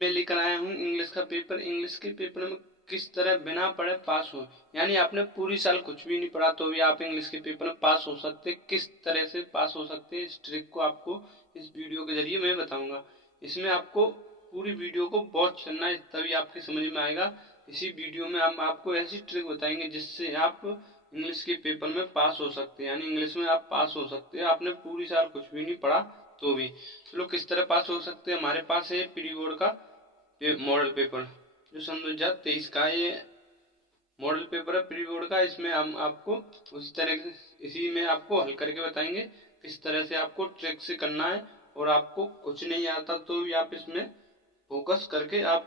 मैं लेकर आया हूँ इंग्लिश का पेपर। इंग्लिश के पेपर में किस तरह बिना पढ़े पास हो, यानी आपने पूरी साल कुछ भी नहीं पढ़ा तो भी आप इंग्लिश के पेपर में पास हो सकते, किस तरह से पास हो सकते हैं, इस ट्रिक को आपको इस वीडियो के जरिए मैं बताऊंगा। इसमें आपको पूरी वीडियो को वॉच करना है, तभी आपके समझ में आएगा। इसी वीडियो में हम आपको ऐसी ट्रिक बताएंगे जिससे आप इंग्लिश के पेपर में पास हो सकते हैं, यानी इंग्लिश में आप पास हो सकते हैं। आपने पूरी साल कुछ भी नहीं पढ़ा तो भी। चलो किस तरह पास हो सकते हैं, हमारे पास है प्री बोर्ड का मॉडल पेपर जो सन 2023 का ये मॉडल पेपर है प्री बोर्ड का। इसमें हम आपको उसी तरह से इसी में आपको हल करके बताएंगे किस तरह से आपको ट्रिक से करना है। और आपको कुछ नहीं आता तो भी आप इसमें फोकस करके आप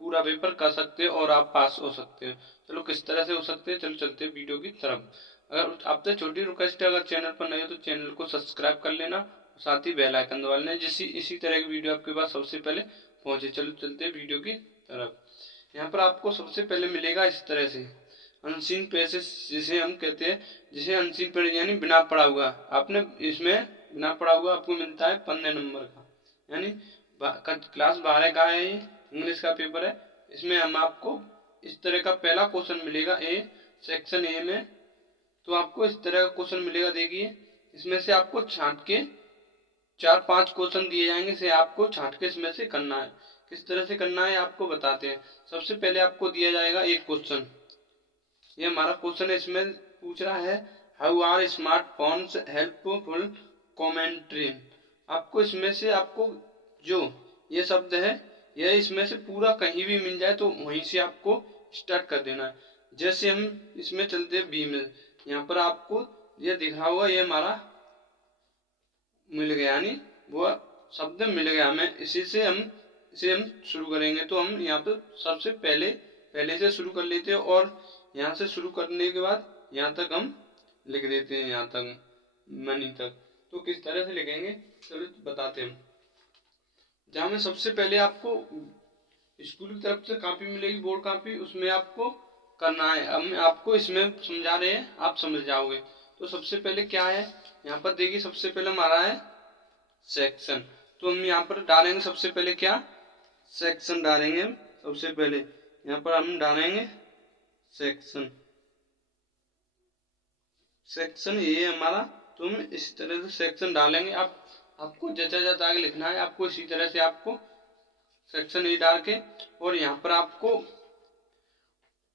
पूरा पेपर कर सकते हो और आप पास हो सकते हो। चलो किस तरह से हो सकते हैं, चलो चलते हैं वीडियो की तरफ। अगर आपसे छोटी रिक्वेस्ट है, अगर चैनल पर नए हो तो चैनल को सब्सक्राइब कर लेना, साथ ही बेल आइकन दबा लेना, जिससे इसी तरह की वीडियो आपके पास सबसे पहले पहुंचे। चलो चलते हैं वीडियो की तरफ। यहाँ पर आपको सबसे पहले मिलेगा इस तरह से अनसीन पैसेज, जिसे हम कहते हैं, जिसे अनसीन पैसेज यानी बिना पढ़ा हुआ। आपने इसमें बिना पढ़ा हुआ आपको मिलता है 15 नंबर का, यानी क्लास 12 का है, ये इंग्लिश का पेपर है। इसमें हम आपको इस तरह का पहला क्वेश्चन मिलेगा सेक्शन ए में। तो आपको इस तरह का क्वेश्चन मिलेगा, देखिए इसमें से आपको छांट के 4-5 क्वेश्चन दिए जाएंगे, से आपको छांट के इसमें से करना है। किस तरह से करना है आपको बताते हैं। सबसे पहले आपको दिया जाएगा एक क्वेश्चन, ये हमारा क्वेश्चन है। इसमें पूछ रहा है how are smartphones helpful commentary. आपको इसमें से आपको जो ये शब्द है, यह इसमें से पूरा कहीं भी मिल जाए तो वहीं से आपको स्टार्ट कर देना है। जैसे हम इसमें चलते हैं बी में, यहाँ पर आपको ये दिख रहा होगा, ये हमारा मिल गया, यानी वो शब्द मिल गया हमें। इसे हम शुरू करेंगे। तो हम यहाँ पे सबसे पहले से शुरू कर लेते हैं और यहाँ से शुरू करने के बाद यहाँ तक हम लिख देते हैं, यहाँ तक मनी तक। तो किस तरह से लिखेंगे चलो बताते हैं। जहाँ में सबसे पहले आपको स्कूल की तरफ से कापी मिलेगी, बोर्ड कापी, उसमें आपको करना है। हम आपको इसमें समझा रहे हैं, आप समझ जाओगे। तो सबसे पहले क्या है, यहाँ पर देखिए सबसे पहले हमारा है सेक्शन। तो हम यहाँ पर डालेंगे सबसे पहले क्या, सेक्शन डालेंगे हम सबसे पहले। यहाँ पर हम डालेंगे सेक्शन, सेक्शन ये हमारा। तो हम इस तरह से सेक्शन डालेंगे। आपको जचा जचा के लिखना है, आपको इसी तरह से आपको सेक्शन ए डाल के, और यहाँ पर आपको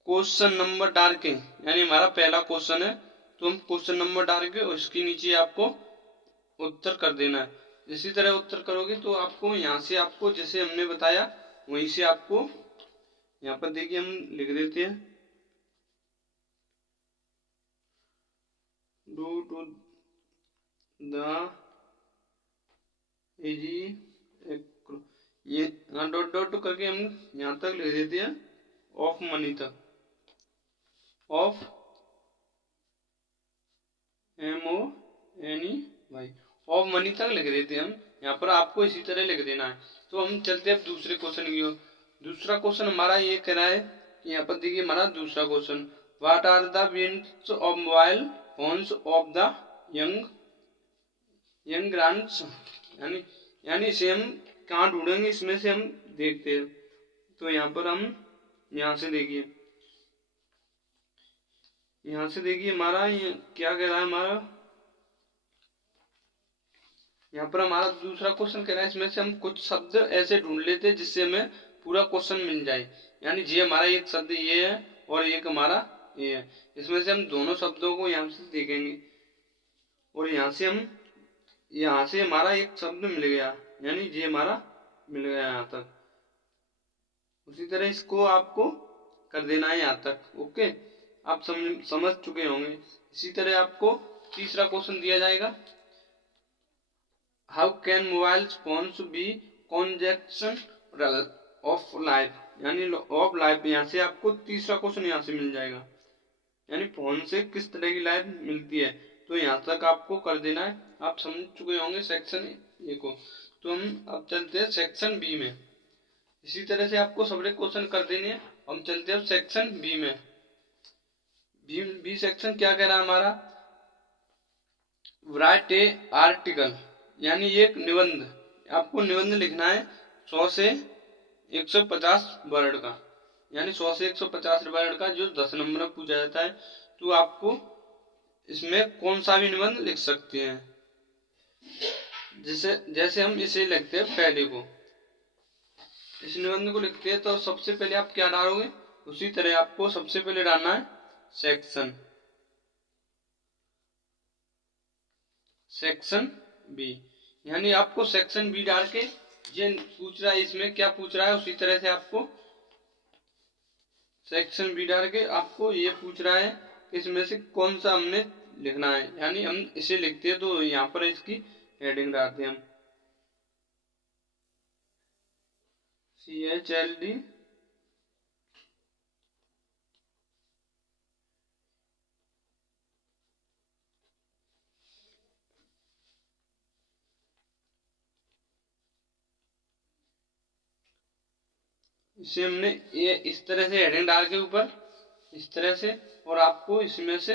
क्वेश्चन नंबर डाल के, यानी हमारा पहला क्वेश्चन है तो हम क्वेश्चन नंबर डाल के उसके नीचे आपको उत्तर कर देना है। इसी तरह उत्तर करोगे तो आपको यहाँ से आपको जैसे हमने बताया वहीं से आपको, यहाँ पर देखिए हम लिख देते हैं डू टू द इजी, ये डॉट डॉट करके हम यहाँ तक लिख देते हैं ऑफ मनी तक, ऑफ MONEY, ऑफ मनी तक लिख देते हैं हम। यहाँ पर आपको इसी तरह लिख देना है। तो हम चलते हैं अब दूसरे क्वेश्चन की ओर। दूसरा क्वेश्चन हमारा ये कह रहा है कि यहाँ पर देखिए हमारा दूसरा question, what are the benefits of mobile phones of the young grants, यानी इसे हम कहाँ ढूंढेंगे, इसमें से हम देखते हैं। तो यहाँ पर हम यहाँ से देखिए हमारा ये क्या कह रहा है, हमारा यहाँ पर हमारा दूसरा क्वेश्चन कह रहा है इसमें से हम कुछ शब्द ऐसे ढूंढ लेते हैं जिससे हमें पूरा क्वेश्चन मिल जाए। यानी जी हमारा एक शब्द ये है और एक हमारा ये है, इसमें से हम दोनों शब्दों को यहाँ से देखेंगे और यहाँ से हमारा एक शब्द मिल गया, यानी जी हमारा मिल गया यहाँ तक। उसी तरह इसको आपको कर देना है यहाँ तक। ओके, आप समझ चुके होंगे। इसी तरह आपको तीसरा क्वेश्चन दिया जाएगा, how can mobile phones be connection of life, यानी ऑफ लाइफ। यहाँ से आपको तीसरा क्वेश्चन यहाँ से मिल जाएगा, यानी फोन से किस तरह की लाइफ मिलती है। तो यहाँ तक आपको कर देना है। आप समझ चुके होंगे सेक्शन ए को। तो हम अब चलते हैं सेक्शन बी में। इसी तरह से आपको सारे क्वेश्चन कर देने हैं। हम चलते हैं सेक्शन बी में। बी सेक्शन क्या कह रहा है हमारा, राइट ए आर्टिकल, यानी एक निबंध। आपको निबंध लिखना है 100 से 150 वर्ड का, यानी 100 से 150 वर्ड का जो 10 नंबर में पूछा जाता है, तो आपको इसमें कौन सा भी निबंध लिख सकते हैं। जैसे हम इसे लिखते हैं, पहले को, इस निबंध को लिखते हैं, तो सबसे पहले आप क्या डालोगे, उसी तरह आपको सबसे पहले डालना है सेक्शन बी, यानी आपको सेक्शन बी डाल के ये पूछ रहा है, इसमें क्या पूछ रहा है, उसी तरह से आपको सेक्शन बी डाल के आपको ये पूछ रहा है कि इसमें से कौन सा हमने लिखना है, यानी हम इसे लिखते हैं, तो यहाँ पर इसकी हेडिंग डालते हैं हम CHLD इसे हमने ये इस तरह से हेडिंग डाल के ऊपर इस तरह से, और आपको इसमें से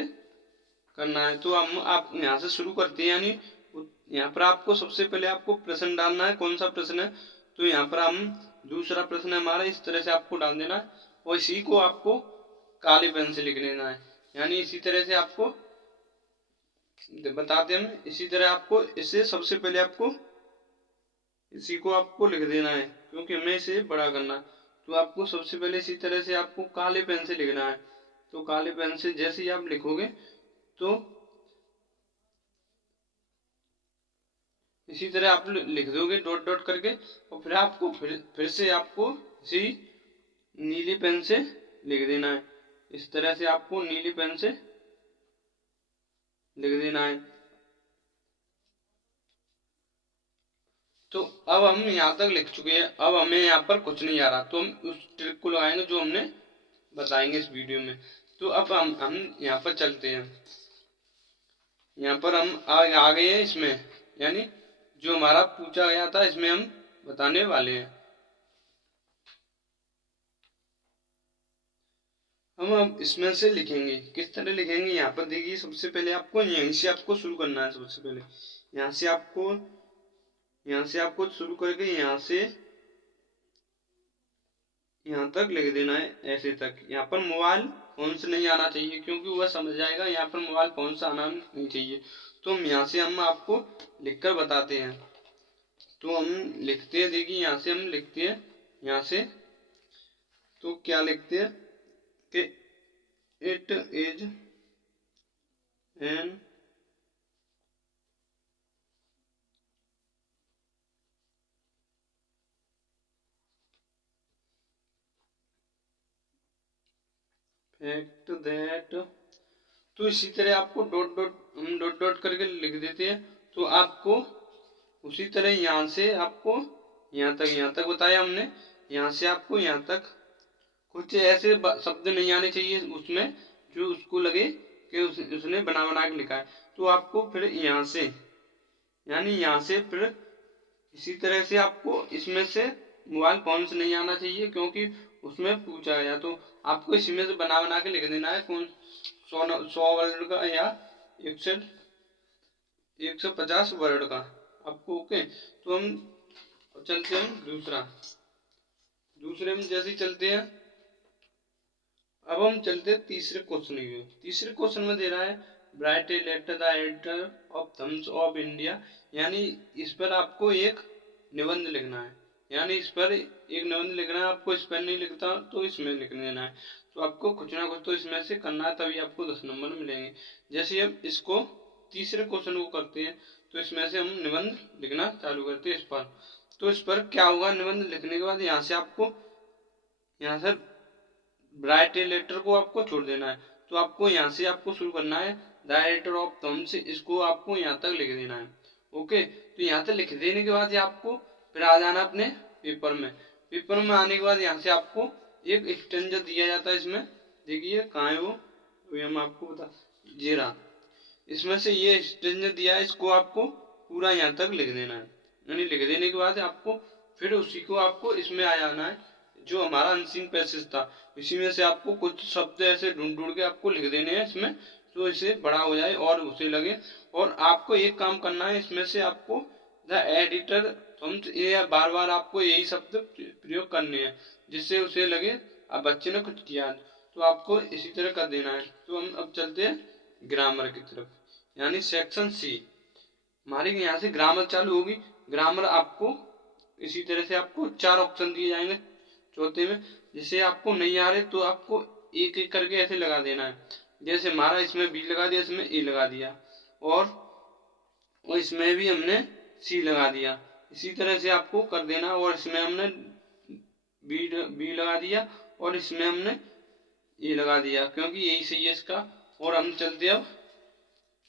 करना है। तो हम आप यहाँ से शुरू करते हैं, यानी यहाँ पर आपको सबसे पहले आपको प्रश्न डालना है, कौन सा प्रश्न है, तो यहाँ पर हम दूसरा प्रश्न है हमारा, इस तरह से आपको डाल देना है, और इसी को आपको काले पेन से लिख लेना है, यानी इसी तरह से आपको बताते हम, इसी तरह आपको इसे सबसे पहले आपको इसी को आपको लिख देना है, क्योंकि हमें इसे बड़ा करना है। तो आपको सबसे पहले इसी तरह से आपको काले पेन से लिखना है, तो काले पेन से जैसे ही आप लिखोगे तो इसी तरह आप लिख दोगे डॉट डॉट करके, और फिर आपको फिर से आपको इसी नीली पेन से लिख देना है, इस तरह से आपको नीली पेन से लिख देना है। तो अब हम यहाँ तक लिख चुके हैं, अब हमें यहाँ पर कुछ नहीं आ रहा, तो हम उस ट्रिक को लगाएंगे जो हमने बताएंगे इस वीडियो में। तो अब हम यहाँ पर चलते हैं, यहाँ पर हम आ गए हैं इसमें, यानी जो हमारा पूछा गया था इसमें हम बताने वाले हैं। हम अब इसमें से लिखेंगे, किस तरह लिखेंगे, यहाँ पर देखिए सबसे पहले आपको यहीं से आपको शुरू करना है, सबसे पहले यहाँ से आपको शुरू करके यहाँ से यहाँ तक लिख देना है, ऐसे तक। यहाँ पर मोबाइल फोन से नहीं आना चाहिए, क्योंकि वह समझ जाएगा, यहाँ पर मोबाइल फोन से आना नहीं चाहिए। तो हम यहाँ से हम आपको लिखकर बताते हैं, तो हम लिखते हैं, देखिए यहाँ से हम लिखते हैं, यहाँ से तो क्या लिखते हैं कि it is an fact that, तो इसी तरह आपको डॉट डॉट हम डॉट डॉट करके लिख देते हैं। तो आपको उसी तरह यहाँ से आपको यहाँ तक बताया हमने, यहाँ से आपको यहाँ तक कुछ ऐसे शब्द नहीं आने चाहिए उसमें जो उसको लगे कि उसने बना बना के लिखा है। तो आपको फिर यहाँ से, यानी यहाँ से फिर इसी तरह से आपको इसमें से मोबाइल फोन से नहीं आना चाहिए, क्योंकि उसमें पूछा गया, तो आपको इसी में से बना बना के लिख देना है, कौन 100 वर्ड का या 150 वर्ड का आपको। ओके, तो हम चलते हैं दूसरे में जैसे ही चलते हैं, अब हम चलते हैं तीसरे क्वेश्चन की। तीसरे क्वेश्चन में दे रहा है write a letter the editor of Times of India, यानी इस पर आपको एक निबंध लिखना है, यानी इस पर एक निबंध लिखना है। आपको इस पर नहीं लिखता तो इसमें लिख देना है, तो आपको कुछ ना कुछ तो इसमें से करना है, तभी आपको 10 नंबर मिलेंगे। जैसे हम इसको तीसरे क्वेश्चन को करते हैं, तो इसमें से हम निबंध लिखना चालू करते हैं इस पर। तो इस पर क्या होगा, निबंध लिखने के बाद यहाँ से आपको यहाँ से राइट ए लेटर को आपको छोड़ देना है, तो आपको यहाँ से आपको शुरू करना है द एडिटर ऑफ टाइम्स, इसको आपको यहाँ तक लिख देना है। ओके, तो यहाँ तक लिख देने के बाद आपको फिर आ जाना अपने पेपर में आने के बाद यहाँ से आपको एक एक्सटेंजर दिया जाता है, इसमें देखिए कहाँ है वो, अभी हम आपको बता ये रहा, इसमें से ये एक्सटेंजर दिया है, इसको आपको पूरा यहाँ तक लिख देना है। यानी लिख देने के बाद आपको फिर उसी को आपको इसमें आ जाना है, जो हमारा अनसीन पैसेज था, इसी में से आपको कुछ शब्द ऐसे ढूंढ के आपको लिख देने हैं इसमें, तो इसे बड़ा हो जाए और उसे लगे। और आपको एक काम करना है, इसमें से आपको द एडिटर तो हम ये बार बार आपको यही शब्द प्रयोग करने हैं जिससे उसे लगे अब बच्चे ने कुछ किया, तो आपको इसी तरह कर देना है। तो हम अब चलते हैं ग्रामर की तरफ, यानी सेक्शन सी। हमारे यहाँ से ग्रामर चालू होगी। ग्रामर आपको इसी तरह से आपको 4 ऑप्शन दिए जाएंगे चौथे में। जिसे आपको नहीं आ रहे तो आपको एक एक करके ऐसे लगा देना है। जैसे हमारा इसमें बी लगा दिया, इसमें ए लगा दिया, और इसमें भी हमने सी लगा दिया। इसी तरह से आपको कर देना, और इसमें हमने बी लगा दिया और इसमें हमने ए लगा दिया, क्योंकि यही सही है इसका। और हम चलते अब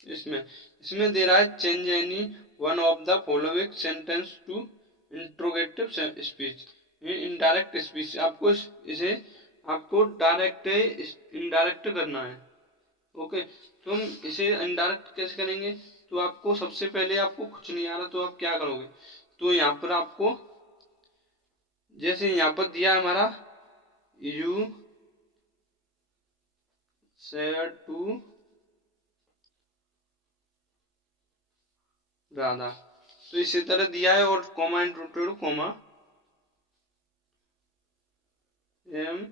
इसमें दे रहा है change any one of the following sentence to interrogative speech, indirect speech. आपको इसे आपको डायरेक्ट इनडायरेक्ट करना है। ओके, तो हम इसे इनडायरेक्ट कैसे करेंगे? तो आपको सबसे पहले आपको कुछ नहीं आ रहा तो आप क्या करोगे? तो यहाँ पर आपको जैसे यहाँ पर दिया हमारा यू सेड टू राधा, तो इसी तरह दिया है, और कॉमा इंटरप्रेटेड कॉमा एम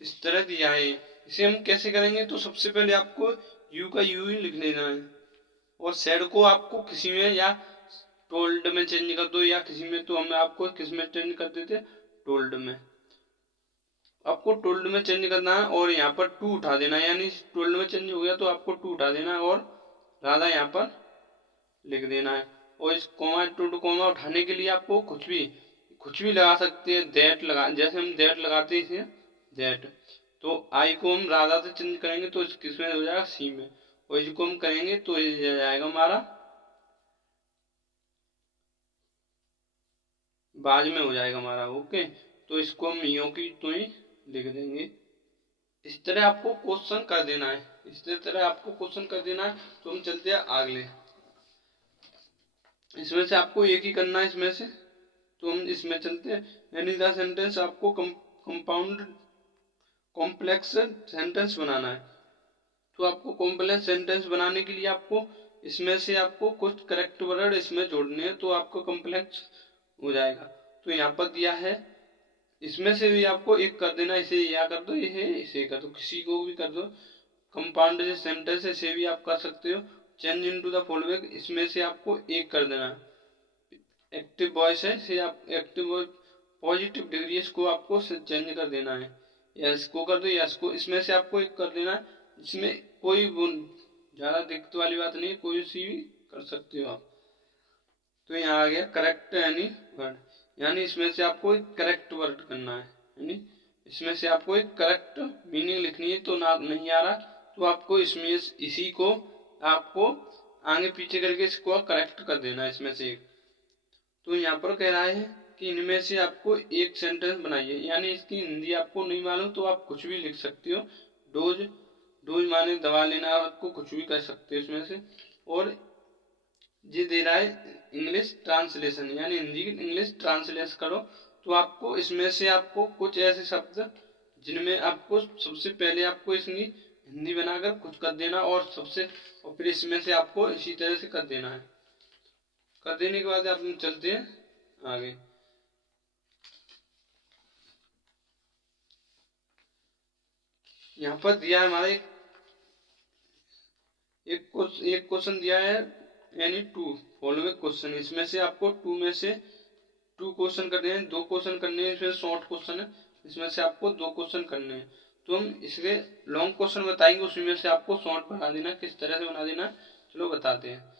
इस तरह दिया है। इसे हम कैसे करेंगे? तो सबसे पहले आपको यू का यू ही लिख लेना है, और सेड को आपको किसी में या टोल्ड में चेंज कर दो, या किसी में, तो हम आपको किस में चेंज कर देते? टोल्ड में। आपको टोल्ड में चेंज करना है, और यहाँ पर टू उठा देना है, यानी टोल्ड में चेंज हो गया तो आपको टू उठा देना है और राधा यहाँ पर लिख देना है। और इस कॉमा टू कॉमा उठाने के लिए आपको कुछ भी लगा सकते हैं। दैट लगा, जैसे हम दैट लगाते हैं इसे दैट, तो आई को हम राधा से चेंज करेंगे तो किसमें हो जाएगा? सी में। और इसको हम करेंगे तो ये जाएगा हमारा बाज में हो जाएगा हमारा। ओके, तो इसको हम यो की तो ही लिख देंगे। इस तरह आपको क्वेश्चन कर देना है, इस तरह आपको क्वेश्चन कर देना है। तो हम चलते हैं अगले। इसमें से आपको एक ही करना है इसमें से, तो हम इसमें चलते हैं। एनी द सेंटेंस आपको कंपाउंड कॉम्प्लेक्स सेंटेंस बनाना है। तो आपको कॉम्प्लेक्स सेंटेंस बनाने के लिए आपको इसमें से आपको कुछ करेक्ट वर्ड इसमें जोड़ने हैं, तो आपको कॉम्प्लेक्स हो जाएगा। तो यहाँ पर दिया है, इसमें से भी आपको एक कर देना, इसे या कर दो, ये इसे कर दो, किसी को भी कर दो। कंपाउंड सेंटेंस इसे भी आप कर सकते हो। चेंज इनटू द फॉलोइंग, इसमें से आपको एक कर देना है। एक्टिव वॉइस है, इसे आप एक्टिव पॉजिटिव डिग्री इसको आपको चेंज कर देना है, या इसको कर दो या इसको, इसमें से आपको एक कर देना है। इसमें कोई ज्यादा दिक्कत वाली बात नहीं है, कोई सी भी कर सकते हो आप। तो यहाँ आ गया करेक्ट एनी वर्ड, यानी इसमें से आपको एक करेक्ट वर्ड करना है, यानी इसमें से आपको एक करेक्ट मीनिंग लिखनी है। तो ना नहीं आ रहा तो आपको इसमें इसी को आपको आगे पीछे करके इसको करेक्ट कर देना है इसमें से एक। तो यहाँ पर कह रहा है कि इनमें से आपको एक सेंटेंस बनाइए, यानी इसकी हिंदी आपको नहीं मालूम तो आप कुछ भी लिख सकते हो। डोज, डोज माने दवा लेना, आपको कुछ भी कर सकते हो इसमें से। और ये दे रहा है इंग्लिश ट्रांसलेशन, यानी हिंदी की इंग्लिश ट्रांसलेट करो। तो आपको इसमें से आपको कुछ ऐसे शब्द जिनमें आपको सबसे पहले आपको इसकी हिंदी बनाकर कुछ कर देना, और फिर इसमें से आपको इसी तरह से कर देना है। कर देने के बाद आप चलते हैं आगे। यहाँ पर दिया है हमारा एक क्वेश्चन दिया है, यानी टू फॉलोइंग क्वेश्चन। इसमें से आपको टू में से टू क्वेश्चन करने हैं, दो क्वेश्चन करने हैं। इसमें शॉर्ट क्वेश्चन है, इसमें से आपको दो क्वेश्चन करने हैं। तो हम इसके लॉन्ग क्वेश्चन बताएंगे, उसमें से आपको शॉर्ट बना देना, किस तरह से बना देना है चलो बताते हैं।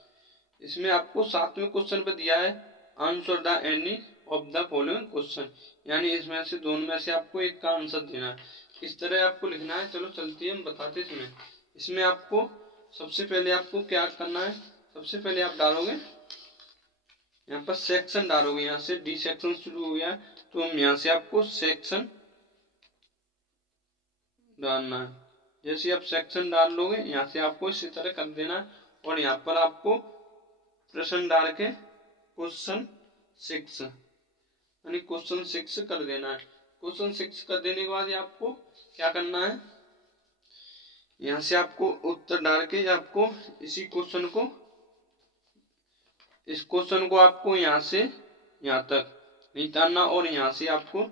इसमें आपको 7वें क्वेश्चन पे दिया है answer the any of the following question, यानी इसमें से दोनों में से आपको एक का आंसर देना है। किस तरह आपको लिखना है चलो चलते हैं हम बताते हैं। इसमें आपको सबसे पहले आपको क्या करना है? सबसे पहले आप डालोगे यहाँ पर सेक्शन डालोगे, यहाँ से डी सेक्शन शुरू हो गया, तो हम यहाँ से आपको सेक्शन डालना है। जैसे आप सेक्शन डाल लोगे, यहाँ से आपको इसी तरह कर देना है, और यहाँ पर आपको प्रश्न डाल के क्वेश्चन 6 यानी क्वेश्चन 6 कर देना है। क्वेश्चन 6 कर देने के बाद आपको क्या करना है? यहाँ से आपको उत्तर डाल के आपको इस क्वेश्चन को आपको यहाँ से यहाँ तक निकालना, और यहाँ से आपको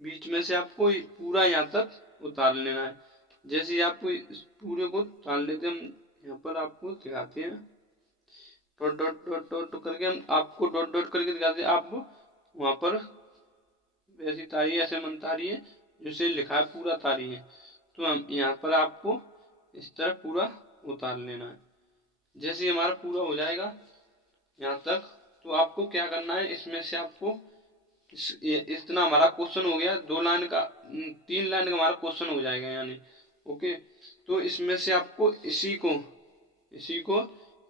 बीच में से आपको पूरा यहाँ तक उतार लेना है। जैसे ही आपको इस पूरे को उतार लेते हैं, हम यहाँ पर आपको दिखाते हैं डॉट डॉट डॉट डॉट करके, हम आपको डॉट डॉट करके दिखाते हैं। आप वहाँ पर ऐसी तारी ऐसे मन तारी है जिसे लिखा है पूरा तारी है, तो हम यहाँ पर आपको इस तरह पूरा उतार लेना है। जैसे ही हमारा पूरा हो जाएगा यहाँ तक, तो आपको क्या करना है, इसमें से आपको इतना हमारा क्वेश्चन हो गया, 2 लाइन का 3 लाइन का हमारा क्वेश्चन हो जाएगा यानी। ओके, तो इसमें से आपको इसी को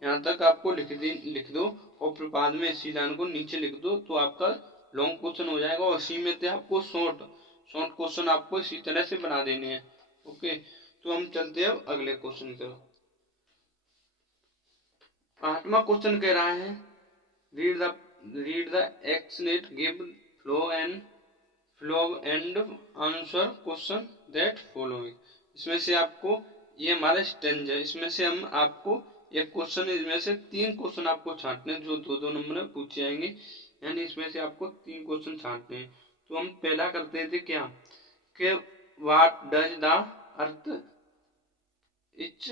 यहाँ तक आपको लिख दो, और फिर बाद में इसी लाइन को नीचे लिख दो, तो आपका लॉन्ग क्वेश्चन हो जाएगा। और इसी में से आपको शॉर्ट क्वेश्चन आपको इसी तरह से बना देने हैं। ओके, तो हम चलते हैं अगले क्वेश्चन की तरफ। 8वां क्वेश्चन कह रहा है read the extract given below and answer question that following. इसमें से आपको ये हमारा स्टेंज है, इसमें से हम आपको एक क्वेश्चन, इसमें से 3 क्वेश्चन आपको छांटने जो 2-2 नंबर में पूछे जाएंगे, यानी इसमें से आपको 3 क्वेश्चन छांटने हैं। तो हम पहला करते थे क्या कि what does the earth etch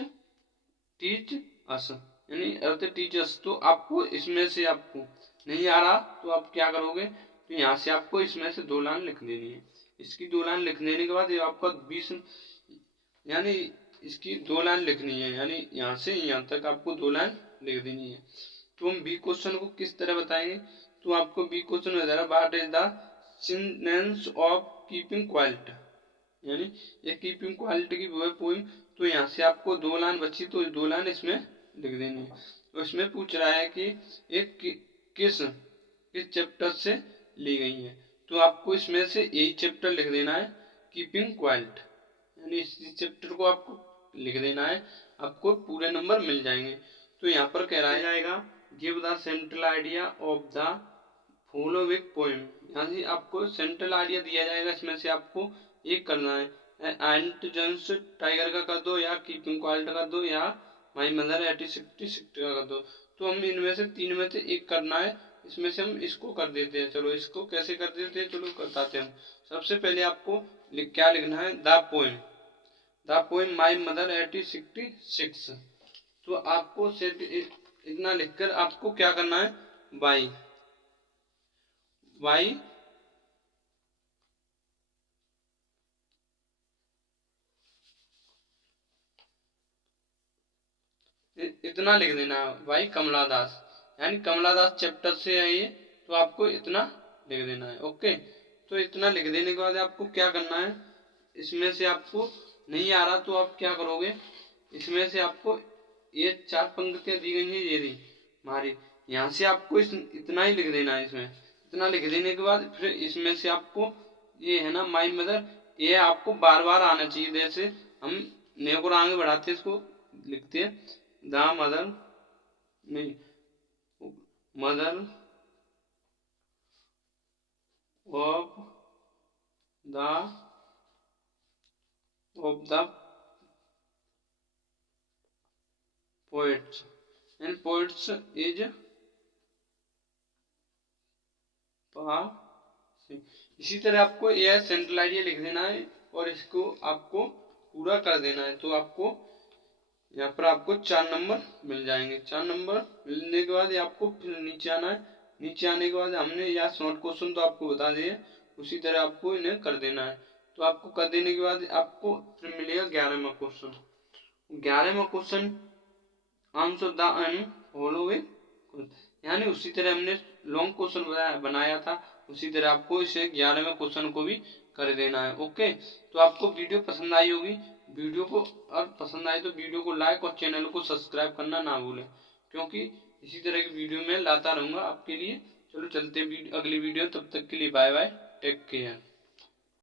teach us, यानी अर्थ टीच अस। तो आपको इसमें से आपको नहीं आ रहा तो आप क्या करोगे, तो यहाँ से आपको इसमें से 2 लाइन लिख देनी है। इसकी 2 लाइन लिख देने के बाद ये आपका 20, यानी इसकी 2 लाइन लिखनी है, यानी यहाँ से यहाँ तक आपको 2 लाइन लिख देनी है। तो हम बी क्वेश्चन को किस तरह बताएंगे, तो आपको बी क्वेश्चन में दे what is the synonyms of keeping quality, यानी ये कीपिंग क्वालिटी की वो पोइम। तो यहाँ से आपको 2 लाइन बची, तो 2 लाइन इसमें लिख देनी है। तो इसमें पूछ रहा है कि एक किस चैप्टर से ली गई है, तो आपको इसमें से यही चैप्टर लिख देना है, कीपिंग क्वाइट, यानी इस चैप्टर को आपको लिख देना है, आपको पूरे नंबर मिल जाएंगे। तो यहाँ पर कह रहा है जाएगा give the central idea of the following poem, यानी आपको सेंट्रल आइडिया दिया जाएगा, इसमें से आपको एक करना है, एंट जंस टाइगर का कर दो, या कीपिंग क्वाइट कर दो, या माई मदर 80-60 का कर दो। तो हम इनमें से 3 में से एक करना है, इसमें से हम इसको कर देते हैं। चलो इसको कैसे कर देते हैं, चलो बताते हैं हम। सबसे पहले आपको क्या लिखना है, द पोएम माई मदर 80-66। तो आपको सिर्फ इतना लिखकर आपको क्या करना है, बाई इतना लिख देना है, भाई कमला दास, यानी कमला दास चैप्टर से है ये, तो आपको इतना लिख देना है। ओके, तो इतना लिख देने के बाद आपको क्या करना है, इसमें से आपको नहीं आ रहा तो आप क्या करोगे, इसमें से आपको ये 4 पंक्तियां दी गई हैं, ये दी हमारी, यहाँ से आपको इतना ही लिख देना है। इसमें इतना लिख देने के बाद फिर इसमें से आपको ये है ना माई मदर, ये आपको बार बार आना चाहिए। जैसे हम नेक और आगे बढ़ाते इसको लिखते हैं, द मदर नहीं mother of the poets and poets is इसी तरह आपको यह सेंट्रल आइडिया लिख देना है, और इसको आपको पूरा कर देना है। तो आपको यहाँ पर आपको 4 नंबर मिल जाएंगे। 4 नंबर मिलने के बाद आपको फिर नीचे आना है। नीचे आने के बाद हमने यहाँ शॉर्ट क्वेश्चन तो आपको बता दिए, उसी तरह आपको इन्हें कर देना है। तो आपको कर देने के बाद आपको फिर मिलेगा 11वां क्वेश्चन। 11वां क्वेश्चन आंसर द फॉलोइंग, यानी उसी तरह हमने लॉन्ग क्वेश्चन बनाया था, उसी तरह आपको इसे 11वें क्वेश्चन को भी कर देना है। ओके, तो आपको वीडियो पसंद आई होगी। वीडियो को और पसंद आए तो वीडियो को लाइक और चैनल को सब्सक्राइब करना ना भूलें, क्योंकि इसी तरह की वीडियो मैं लाता रहूंगा आपके लिए। चलो चलते अगली वीडियो, तब तक के लिए बाय बाय, टेक केयर।